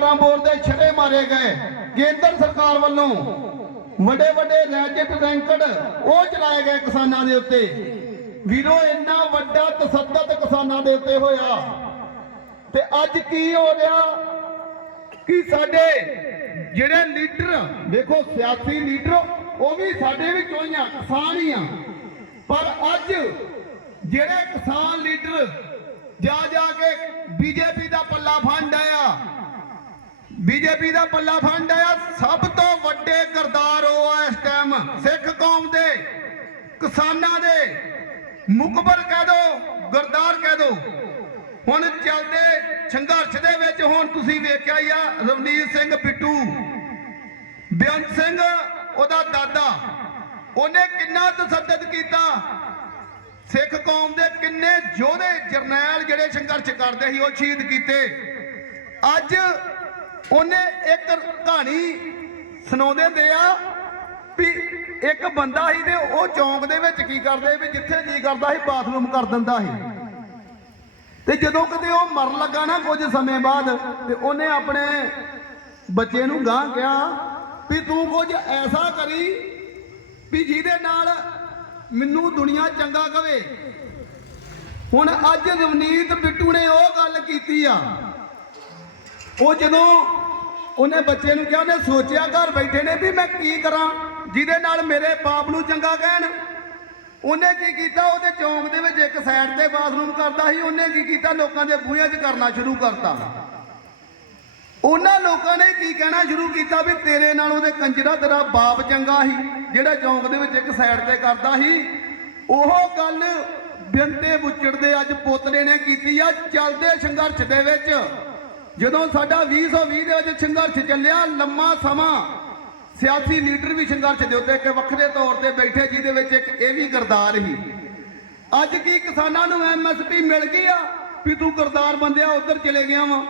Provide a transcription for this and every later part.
ਸਰਕਾਰਾਂ ਦੇ ਛੜੇ ਮਾਰੇ ਗਏ। ਕੇਂਦਰ ਸਰਕਾਰ ਵੱਲੋਂ ਵੱਡੇ ਵੱਡੇ ਰੈਜਿਟ ਰੈਂਕਡ ਉਹ ਚਲਾਏ ਗਏ ਕਿਸਾਨਾਂ ਦੇ ਉੱਤੇ। ਵੀਰੋ, ਇੰਨਾ ਵੱਡਾ ਤਸੱਦਦ ਕਿਸਾਨਾਂ ਦੇ ਉੱਤੇ ਹੋਇਆ। ਤੇ ਅੱਜ ਕੀ ਹੋ ਰਿਹਾ? ਕਿ ਸਾਡੇ ਜਿਹੜੇ ਲੀਡਰ, ਦੇਖੋ ਸਿਆਸੀ ਲੀਡਰ, ਉਹ ਵੀ ਸਾਡੇ ਵਿੱਚੋਂ ਹੀ ਆ ਕਿਸਾਨ ਹੀ ਆ। ਪਰ ਅੱਜ ਜਿਹੜੇ ਕਿਸਾਨ ਲੀਡਰ ਜਾ ਜਾ ਕੇ ਬੀਜੇਪੀ ਦਾ ਪੱਲਾ ਫੰਡ ਆ ਸਭ ਤੋਂ ਵੱਡੇ ਗਰਦਾਰ ਉਹ ਆ ਇਸ ਟਾਈਮ ਸਿੱਖ ਕੌਮ ਦੇ, ਕਿਸਾਨਾਂ ਦੇ। ਮੁਕਬਰ ਕਹਿ ਦੋ, ਗਰਦਾਰ ਕਹਿ ਦੋ। ਹੁਣ ਚੱਲਦੇ ਸੰਘਰਸ਼ ਦੇ ਵਿੱਚ ਹੁਣ ਤੁਸੀਂ ਵੇਖਿਆ ਹੀ ਆ, ਰਵਨੀਤ ਸਿੰਘ ਬਿੱਟੂ ਬੇਅੰਤ ਸਿੰਘ, ਉਹਦਾ ਦਾਦਾ, ਉਹਨੇ ਕਿੰਨਾ ਤਸੱਦਦ ਕੀਤਾ। ਸਿੱਖ ਕੌਮ ਦੇ ਕਿੰਨੇ ਯੋਧੇ ਜਰਨੈਲ ਜਿਹੜੇ ਸੰਘਰਸ਼ ਕਰਦੇ ਸੀ, ਉਹ ਸ਼ਹੀਦ ਕੀਤੇ। ਅੱਜ ਉਹਨੇ ਇੱਕ ਕਹਾਣੀ ਸੁਣਾਉਂਦੇ ਹੁੰਦੇ ਆ ਵੀ ਇੱਕ ਬੰਦਾ ਸੀ ਤੇ ਉਹ ਚੌਂਕ ਦੇ ਵਿੱਚ ਕੀ ਕਰਦੇ ਵੀ ਜਿੱਥੇ ਜੀ ਕਰਦਾ ਸੀ ਬਾਥਰੂਮ ਕਰ ਦਿੰਦਾ ਸੀ। ਤੇ ਜਦੋਂ ਕਦੇ ਉਹ ਮਰਨ ਲੱਗਾ ਨਾ ਕੁਝ ਸਮੇਂ ਬਾਅਦ ਤੇ ਉਹਨੇ ਆਪਣੇ ਬੱਚੇ ਨੂੰ ਗਾਂ ਕਿਹਾ ਵੀ ਤੂੰ ਕੁਝ ਐਸਾ ਕਰੀ ਵੀ ਜਿਹਦੇ ਨਾਲ ਮੈਨੂੰ ਦੁਨੀਆ ਚੰਗਾ ਕਵੇ। ਹੁਣ ਅੱਜ ਰਵਨੀਤ ਬਿੱਟੂ ਨੇ ਉਹ ਗੱਲ ਕੀਤੀ ਆ। ਉਹ ਜਦੋਂ ਉਹਨੇ ਬੱਚੇ ਨੂੰ ਕਿਹਾ ਉਹਨੇ ਸੋਚਿਆ ਘਰ ਬੈਠੇ ਨੇ ਵੀ ਮੈਂ ਕੀ ਕਰਾਂ? ਜਿਹਦੇ ਨਾਲ ਮੇਰੇ ਬਾਪ ਨੂੰ ਚੰਗਾ ਕਹਿਣ। ਉਹਨੇ ਕੀ ਕੀਤਾ? ਉਹਦੇ ਚੌਂਕ ਦੇ ਵਿੱਚ ਇੱਕ ਸਾਈਡ ਤੇ ਬਾਥਰੂਮ ਕਰਦਾ ਸੀ। ਉਹਨੇ ਕੀ ਕੀਤਾ? ਲੋਕਾਂ ਦੇ ਬੂਹਿਆਂ 'ਚ ਕਰਨਾ ਸ਼ੁਰੂ ਕਰਤਾ। ਉਹਨਾਂ ਲੋਕਾਂ ਨੇ ਕੀ ਕਹਿਣਾ ਸ਼ੁਰੂ ਕੀਤਾ? ਵੀ ਤੇਰੇ ਨਾਲ ਉਹਦੇ ਕੰਜਰਾ ਤੇਰਾ ਬਾਪ ਚੰਗਾ ਸੀ। ਜਿਹੜਾ ਚੌਂਕ ਦੇ ਵਿੱਚ ਇੱਕ ਸਾਈਡ ਤੇ ਕਰਦਾ ਸੀ। ਉਹ ਗੱਲ ਬਿੰਤੇ ਬੁੱਚੜ ਦੇ ਅੱਜ ਪੋਤਲੇ ਨੇ ਕੀਤੀ ਆ। ਚੱਲਦੇ ਸੰਘਰਸ਼ ਦੇ ਵਿੱਚ ਜਦੋਂ ਸਾਡਾ 2020 ਦੇ ਵਿੱਚ ਸੰਘਰਸ਼ ਚੱਲਿਆ, ਲੰਮਾ ਸਮਾਂ ਸਿਆਸੀ ਲੀਡਰ ਵੀ ਸੰਘਰਸ਼ ਦੇ ਉੱਤੇ ਇੱਕ ਵੱਖਰੇ ਤੌਰ ਤੇ ਬੈਠੇ, ਜਿਹਦੇ ਵਿੱਚ ਇੱਕ ਇਹ ਵੀ ਗਰਦਾਰ ਹੀ ਅੱਜ ਕੀ ਕਿਸਾਨਾਂ ਨੂੰ ਐਮਐਸਪੀ ਮਿਲ ਗਈ ਆ ਵੀ ਤੂੰ ਗਰਦਾਰ ਬੰਦਿਆ ਉਧਰ ਚਲੇ ਗਿਆ ਵਾ?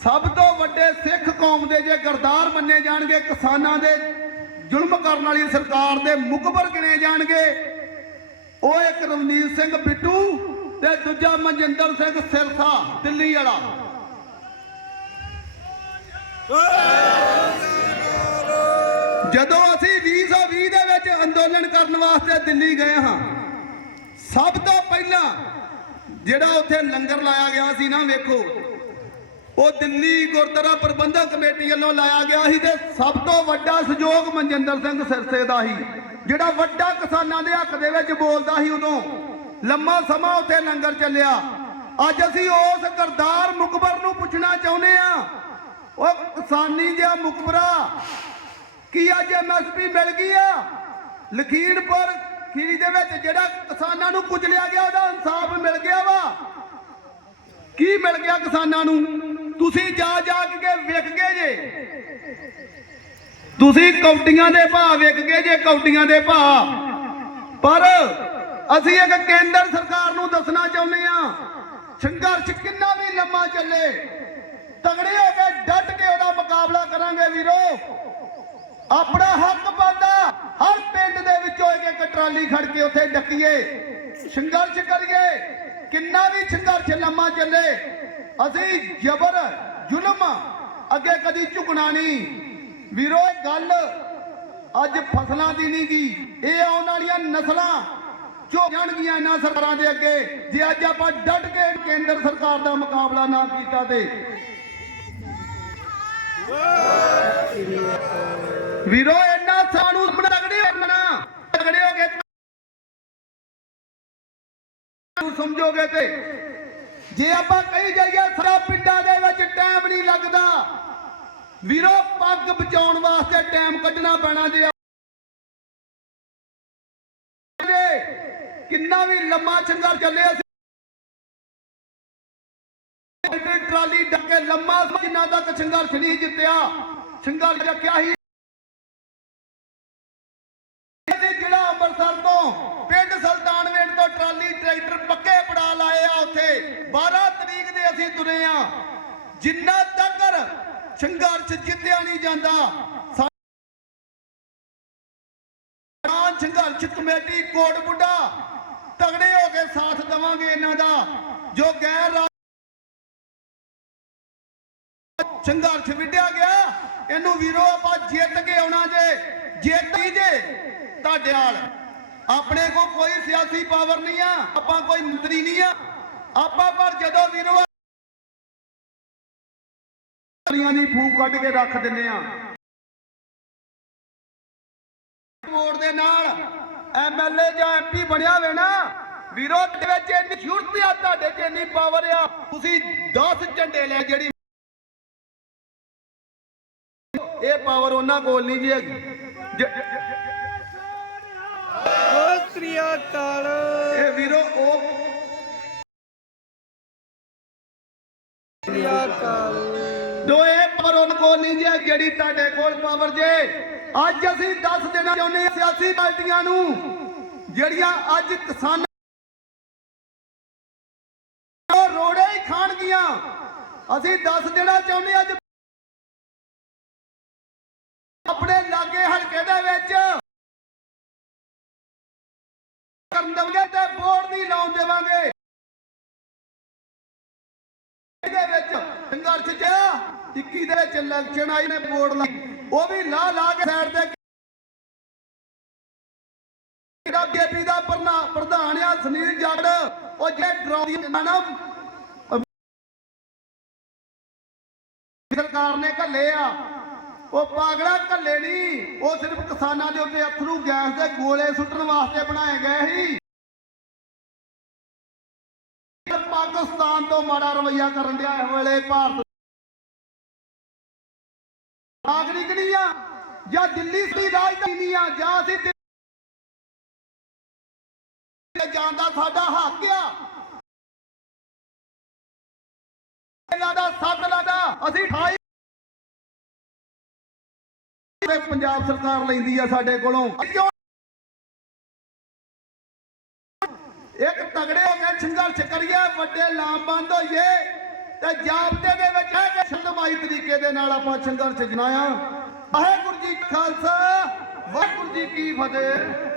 ਸਭ ਤੋਂ ਵੱਡੇ ਸਿੱਖ ਕੌਮ ਦੇ ਜੇ ਗਰਦਾਰ ਮੰਨੇ ਜਾਣਗੇ, ਕਿਸਾਨਾਂ ਦੇ ਜ਼ੁਲਮ ਕਰਨ ਵਾਲੀ ਸਰਕਾਰ ਦੇ ਮੁਕਬਰ ਗਿਣੇ ਜਾਣਗੇ। ਉਹ ਇੱਕ ਰਵਨੀਤ ਸਿੰਘ ਬਿੱਟੂ ਤੇ ਦੂਜਾ ਮਨਜਿੰਦਰ ਸਿੰਘ ਸਿਰਸਾ, ਦਿੱਲੀ ਵਾਲਾ। ਜਦੋਂ ਅਸੀਂ 2020 ਦੇ ਵਿੱਚ ਅੰਦੋਲਨ ਕਰਨ ਵਾਸਤੇ ਦਿੱਲੀ ਗਏ ਹਾਂ, ਸਭ ਤੋਂ ਪਹਿਲਾਂ ਜਿਹੜਾ ਉੱਥੇ ਲੰਗਰ ਲਾਇਆ ਗਿਆ ਸੀ ਨਾ, ਵੇਖੋ, ਉਹ ਦਿੱਲੀ ਗੁਰਦੁਆਰਾ ਪ੍ਰਬੰਧਕ ਕਮੇਟੀ ਵੱਲੋਂ ਲਾਇਆ ਗਿਆ ਸੀ ਤੇ ਸਭ ਤੋਂ ਵੱਡਾ ਸਹਿਯੋਗ ਮਨਜਿੰਦਰ ਸਿੰਘ ਸਿਰਸੇ ਦਾ ਸੀ। ਜਿਹੜਾ ਵੱਡਾ ਕਿਸਾਨਾਂ ਦੇ ਹੱਕ ਦੇ ਵਿੱਚ ਬੋਲਦਾ ਸੀ ਉਦੋਂ, ਲੰਮਾ ਸਮਾਂ ਉੱਥੇ ਲੰਗਰ ਚੱਲਿਆ। ਅੱਜ ਅਸੀਂ ਉਸ ਕਰਦਾਰ ਮੁਕਬਰ ਨੂੰ ਪੁੱਛਣਾ ਚਾਹੁੰਦੇ ਆ ਉਹ ਕਿਸਾਨੀ ਜਿਹਾ ਮੁਕਬਰਾ ਕੀ ਅੱਜ ਐਮਐਸਪੀ ਮਿਲ ਗਈ ਆ? ਲਖੀਣਪੁਰ ਖੀਰੀ ਦੇ ਵਿੱਚ ਜਿਹੜਾ ਕਿਸਾਨਾਂ ਨੂੰ ਕੁਚਲਿਆ ਗਿਆ, ਉਹਦਾ ਇਨਸਾਫ ਮਿਲ ਗਿਆ ਵਾ। ਕੀ ਮਿਲ ਗਿਆ ਕਿਸਾਨਾਂ ਨੂੰ? ਤੁਸੀਂ ਜਾ ਜਾ ਕੇ ਵਿਕ ਗਏ ਜੇ। ਤੁਸੀਂ ਕੌਡੀਆਂ ਦੇ ਭਾਅ ਵੇਖ ਗਏ ਜੇ ਕੌਡੀਆਂ ਦੇ ਭਾਅ। ਪਰ ਅਸੀਂ ਇੱਕ ਕੇਂਦਰ ਸਰਕਾਰ ਨੂੰ ਦੱਸਣਾ ਚਾਹੁੰਦੇ ਆ ਸੰਘਰਸ਼ ਕਿੰਨਾ ਵੀ ਲੰਮਾ ਚੱਲੇ। ਤਗੜੇ ਹੋ ਕੇ ਡਟ ਕੇ ਉਹਦਾ ਮੁਕਾਬਲਾ ਕਰਾਂਗੇ ਵੀਰੋ। ਆਪਣਾ ਹੱਕ ਬੰਦਾ ਹਰ ਪਿੰਡ ਦੇ ਵਿੱਚੋਂ ਇੱਕ ਇੱਕ ਟਰਾਲੀ ਖੜ ਕੇ ਉੱਥੇ ਡੱਕੀਏ। ਸੰਘਰਸ਼ ਕਰੀਏ। ਕਿੰਨਾ ਵੀ ਸੰਘਰਸ਼ ਲੰਮਾ ਚੱਲੇ। ਅਸੀਂ ਜ਼ਬਰ, ਜ਼ੁਲਮ ਅੱਗੇ ਕਦੀ ਝੁਕਣਾ ਨਹੀਂ। ਵੀਰੋ, ਇਹ ਗੱਲ ਅੱਜ ਫਸਲਾਂ ਦੀ ਨਹੀਂ ਗੀ। ਇਹ ਆਉਣ ਵਾਲੀਆਂ ਨਸਲਾਂ ਝੁਕ ਜਾਣਗੀਆਂ ਇਹਨਾਂ ਸਰਕਾਰਾਂ ਦੇ ਅੱਗੇ। ਜੇ ਅੱਜ ਆਪਾਂ ਡਟ ਕੇ ਕੇਂਦਰ ਸਰਕਾਰ ਦਾ ਮੁਕਾਬਲਾ ਨਾ ਕੀਤਾ ਤੇ ਵੀਰੋ ਇਹਨਾਂ ਸਾਨੂੰ ਤਗੜੇ ਹੋਣਾ ਤਗੜੇ ਹੋ ਕੇ ਨੂੰ ਸਮਝੋਗੇ ਤੇ। ਜੇ ਆਪਾਂ ਕਹੀ ਜਾਈਏ ਸਾਡਾ ਪਿੰਡਾਂ ਦੇ ਵਿੱਚ ਟਾਈਮ ਨਹੀਂ ਲੱਗਦਾ। ਵੀਰੋ, ਪੱਗ ਬਚਾਉਣ ਵਾਸਤੇ ਟਾਈਮ ਕੱਢਣਾ ਪੈਣਾ ਜੇ ਕਿੰਨਾ ਵੀ ਲੰਮਾ ਸੰਘਰਸ਼ ਚੱਲੇ ਅਸੀਂ ਟਰਾਲੀ ਡੱਕੇ ਲੰਮਾ ਜਿੰਨਾ ਤੱਕ ਸੰਘਰਸ਼ ਨਹੀਂ ਜਿੱਤਿਆ। ਸੰਘਰਸ਼ ਰੱਖਿਆ ਹੀ ਅਸੀਂ ਅੰਮ੍ਰਿਤਸਰ ਤੋਂ ਪਿੰਡ ਸੁਲਤਾਨਵੇਟ ਤੋਂ ਟਰਾਲੀ ਟਰੈਕਟਰ ਪੱਕੇ ਪੜਾ ਲਾਏ ਆ ਉੱਥੇ। 12 ਤਰੀਕ ਦੇ ਅਸੀਂ ਤੁਰੇ ਆ। ਜਿੰਨਾ ਤੱਕ ਸੰਘਰਸ਼ ਜਿੱਤਿਆ ਨਹੀਂ ਜਾਂਦਾ ਸੰਘਰਸ਼ ਕਮੇਟੀ ਕੋਟ ਬੁੱਢਾ ਤਗੜੇ ਹੋ ਕੇ ਸਾਥ ਦੇਵਾਂਗੇ ਇਹਨਾਂ ਦਾ, ਜੋ ਗੈਰ ਸੰਘਰਸ਼ ਵਿੱਢਿਆ ਗਿਆ। ਇਹਨੂੰ ਵੀਰੋ, ਆਪਾਂ ਜਿੱਤ ਕੇ ਆਉਣਾ ਜੇ, ਜਿੱਤ ਹੀ ਜੇ, ਤੁਹਾਡੇ ਨਾਲ। ਆਪਣੇ ਕੋ ਕੋਈ ਸਿਆਸੀ ਪਾਵਰ ਨਹੀਂ ਆ, ਆਪਾਂ ਕੋਈ ਮੰਤਰੀ ਨਹੀਂ ਆ। ਆਪਾਂ ਪਰ ਜਦੋਂ ਵੀਰੋ ਆਂ ਦੀ ਫੂਕ ਕੱਢ ਕੇ ਰੱਖ ਦਿੰਨੇ ਆ। ਵੋਟ ਦੇ ਨਾਲ ਐਮਐਲਏ ਜਾਂ ਐਮਪੀ ਬਣਿਆ ਹੋਵੇ ਨਾ, ਵੀਰੋ ਦੇ ਵਿੱਚ ਇੰਨੀ ਸ਼ੁਰਤ ਆ, ਤੁਹਾਡੇ 'ਚ ਇੰਨੀ ਪਾਵਰ ਆ। ਤੁਸੀਂ 10 ਝੰਡੇ ਲੈ ਜਿਹੜੀ ਇਹ ਪਾਵਰ ਉਹਨਾਂ ਕੋਲ ਨਹੀਂ ਜੀ ਹੈਗੀ। ਸ੍ਰੀ ਅਕਾਲ। ਇਹ ਵੀਰੋ ਉਹ ਸ੍ਰੀ ਅਕਾਲ। ਜੋ ਇਹ ਪਾਵਰ ਉਹਨਾਂ ਕੋਲ ਨਹੀਂ ਜੀ ਜਿਹੜੀ ਤੁਹਾਡੇ ਕੋਲ ਪਾਵਰ ਜੇ। ਅੱਜ ਅਸੀਂ ਦੱਸ ਦੇਣਾ ਚਾਹੁੰਦੇ ਹਾਂ ਸਿਆਸੀ ਪਾਰਟੀਆਂ ਨੂੰ ਜਿਹੜੀਆਂ ਅੱਜ ਕਿਸਾਨ ਉਹ ਰੋੜੇ ਹੀ ਖਾਣਗੀਆਂ। ਅਸੀਂ ਵਿੱਚ ਇਲੈਕਸ਼ਨ ਆਈ ਨੇ ਬੋਰਡ ਲਾ, ਉਹ ਵੀ ਲਾ ਲਾ ਕੇ ਸਾਈਡ ਤੇ ਜਿਹੜਾ ਬੀਜੇਪੀ ਦਾ ਪ੍ਰਧਾਨ ਆ ਸੁਨੀਲ ਜਾਖੜ, ਉਹ ਜੇ ਡਰਾਉਂਦੀ ਨਾ ਸਰਕਾਰ ਨੇ ਘੱਲੇ ਆ। ਉਹ ਪਾਗੜਾ ਘੱਲੇ ਨਹੀਂ, ਉਹ ਸਿਰਫ ਕਿਸਾਨਾਂ ਦੇ ਉੱਤੇ ਅਥਰੂ ਗੈਸ ਦੇ ਗੋਲੇ ਸੁੱਟਣ ਵਾਸਤੇ ਬਣਾਏ ਗਏ ਸੀ। ਪਾਕਿਸਤਾਨ ਤੋਂ ਮਾੜਾ ਰਵਈਆ ਕਰਨ ਡਿਆ ਇਸ ਵੇਲੇ ਭਾਰਤ ਨਾਗਰਿਕ ਆ ਜਾਂ ਦਿੱਲੀ ਦੀ ਰਾਜਧਾਨੀ ਆ ਜਾਂ ਅਸੀਂ ਜਾਣ ਦਾ ਸਾਡਾ ਹੱਕ ਆ। ਇਹਨਾਂ ਦਾ ਸੱਤ ਲਾਦਾ ਅਸੀਂ 28 ਤੇ ਪੰਜਾਬ ਸਰਕਾਰ ਲੈਂਦੀ ਆ ਸਾਡੇ ਕੋਲੋਂ। ਇੱਕ ਤਗੜੇ ਹੋ ਕੇ ਸੰਘਰਸ਼ ਕਰੀਏ, ਵੱਡੇ ਲਾਮਬੰਦ ਹੋਈਏ। ਤੇ ਜਾਬਤੇ ਦੇ ਵਿੱਚ ਹੈ ਕਿ ਸ਼ੰਦਮਾਈ ਤਰੀਕੇ ਦੇ ਨਾਲ ਆਪਾਂ ਸੰਘਰਸ਼ ਜਨਾਇਆ ਵਾਹਿਗੁਰੂ ਜੀ ਖਾਲਸਾ, ਵਾਹਿਗੁਰੂ ਜੀ ਕੀ ਫਤਿਹ।